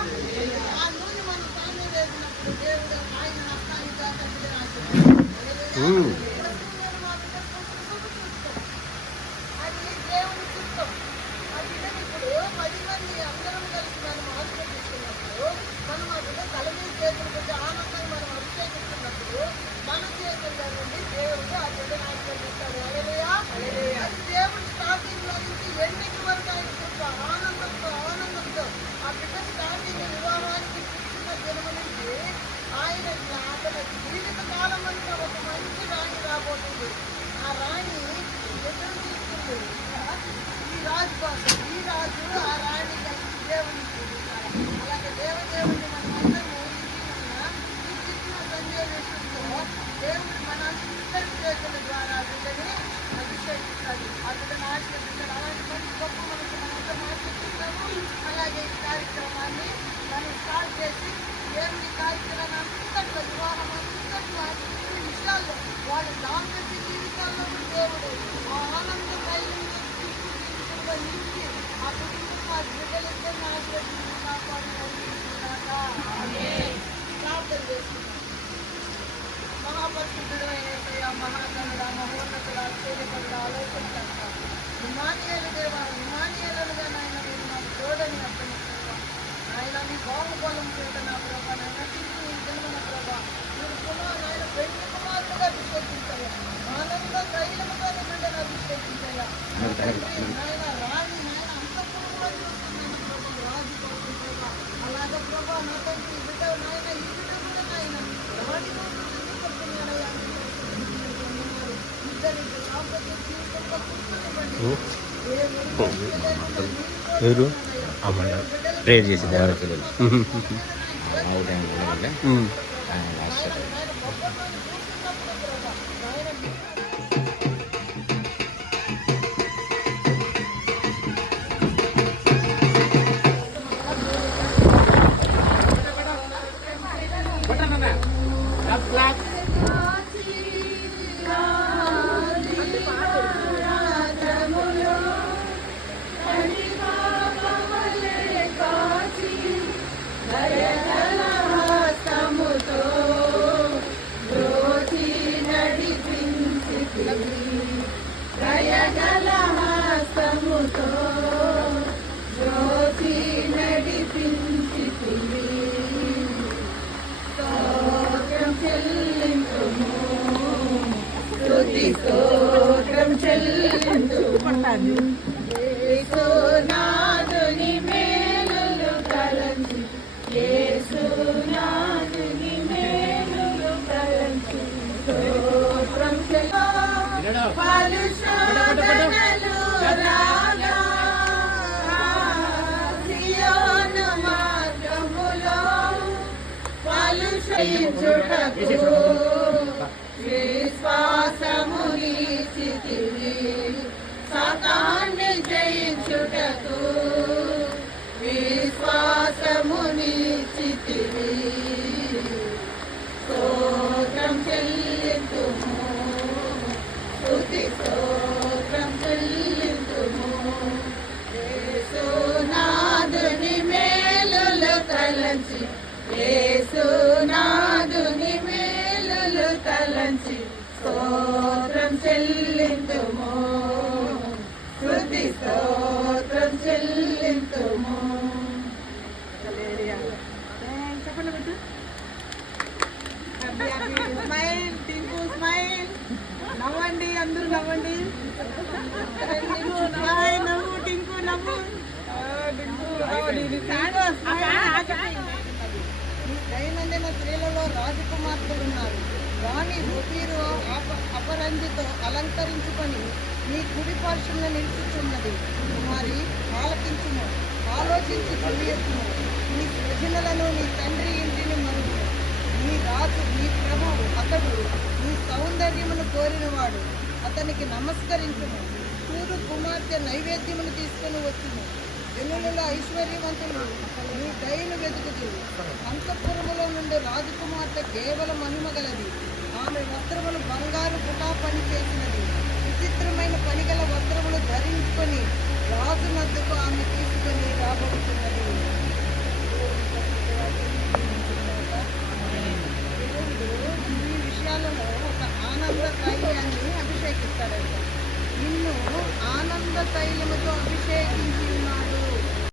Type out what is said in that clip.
ఆ నూనె మన పైన వేసినప్పుడు దేవుడు ఆయన రక్తాన్ని కాకుండా అది దేవుని చిత్తం. ఆ బిడ్డని ఇప్పుడు 10 మంది అందరం కలిసి మనం ఆశీర్వదిస్తున్నప్పుడు, మనం ఆ బిడ్డ తల మీద చేతులు పెట్టి ఆనందంగా మనం అభిషేకిస్తున్నప్పుడు మన చేతుల్లో నుండి దేవుడు ఆ బిడ్డను ఆశీర్వదిస్తాడు. హల్లెలూయా. అది దేవుడు స్టార్టింగ్ లో నుంచి ఎండింగ్ వరకు ఆయన కృప ఆనందంతో ఆ బిడ్డ స్టార్టింగ్ వివాహానికి పుట్టిన జన్మ నుంచి ఆయన అతని జీవిత కాలం అంతా ఒక మంచి రాణి రాబోతుంది. ఆ రాణి ఎదురు చూస్తుంది ఈ రాజు కోసం. ఈ రాజు ఆ రాణి కలిసి దేవుని పూజిస్తారు. అలాగే దేవదేవుని మనం అందరము ఈ చిన్న సన్నివేశంతో దేవుడు మన అందరి చేతుల ద్వారా బిడ్డని అభిషేకిస్తాడు. ఆ బిడ్డను ఆశీర్వదిస్తాడు. అలాంటి మంచి గొప్ప మనసు మనంతా మాట్లాడుతున్నాము. అలాగే ఈ కార్యక్రమాన్ని మనం స్టార్ట్ చేసి దేవుని కార్యక్రమాన్ని అంతట్లో వివాహం అంతట్లో అన్ని విషయాల్లో వాళ్ళ దాంపత్య జీవితాల్లో దేవుడు ఆ ఆనంద జీవితంలో నిలిచి ఆ కుటుంబం ఆ బిడ్డలిద్దరిని ఆశీర్వదించి కాపాడి ప్రార్థన చేస్తున్నాం. మహాపరిశుద్ధుడు అయిన మహాగణుడ మహోన్నతుడ ఆశ్చర్యపరుడ ఆలోచనకర్త ఇమ్మానుయేలు దేవా, ఇమ్మానుయేలుగా నాయన మీరు మాకు తోడని అర్థమిస్తున్నాం. ఆయన నీ బాహుబలం చేత నా ప్రభా నాయన తిరిగి నీ జన్మన ప్రభా మీరు పునః నాయన పెళ్లి కుమారుడుగా అభిషేకించాయా, ఆనంద తైలముగా నీ బిడ్డను అభిషేకించాయా నాయన రాణి నాయన అంతఃపురంలో చూస్తున్నాను ప్రభా రాజు కోసం ప్రభా. అలాగే ప్రభా నా తండ్రి బిడ్డ నాయన ఈ బిడ్డ కూడా నాయన రాణి కోసం చెప్తున్నాడయ్యా. ఇద్దరి దాంపత్య జీవితంలో కూర్చోనివ్వండి. ఎవరు అమ్మాయి ప్రేయర్ చేసి దేవుడి పిల్లలు యేసునాథుని మేలులు తలంచి, యేసునాథుని మేలులు తలంచి స్తోత్రం చెల్లించు. పలు శోధనలు రాగా సియోను మార్గములో పలు క్షయించుటకు విశ్వాసము నీచితివి, సాతాన్ని జయించుటకు విశ్వాసము నీచితివి. స్తోత్రం చెల్లింతుము, స్తుతి స్తోత్రం చెల్లింతుము. యేసునాథుని మేలులు తలంచి, యేసునాథుని మేలులు తలంచి స్తోత్రం చెల్లింతుము, స్తుతి స్తోత్రం చెల్లింతుము. Smile Tinku smile. నవ్వండి అందరూ నవ్వండి. నవ్వు టింకు నవ్వు. దైనందిన స్త్రీలలో రాజకుమార్తెలు ఉన్నారు. రాణి ఒపీరు అపరంజితో అలంకరించుకొని నీ కుడి పార్శ్వంలో నిలుచుచున్నది. కుమారి ఆలకించుము, ఆలోచించి తెలియచుము. నీ ప్రజలను నీ తండ్రి ఇంటిని మరుగు. నీ రాజు నీ ప్రభువు అతడు నీ సౌందర్యమును కోరినవాడు. అతనికి నమస్కరించుము. సూరు కుమార్తె నైవేద్యమును తీసుకుని వచ్చును. జనులలో ఐశ్వర్యవంతులు నీ దయను వెతుకుతురు. అంతఃపురములో నుండి రాజకుమార్తె కేవలం మహిమగలది. ఆమె వస్త్రములు బంగారు పుటా పని చేసినది. విచిత్రమైన పనిగల వస్త్రములు ధరించుకొని రాజు నద్దకు ఆమె తీసుకొని రాబోతుంది.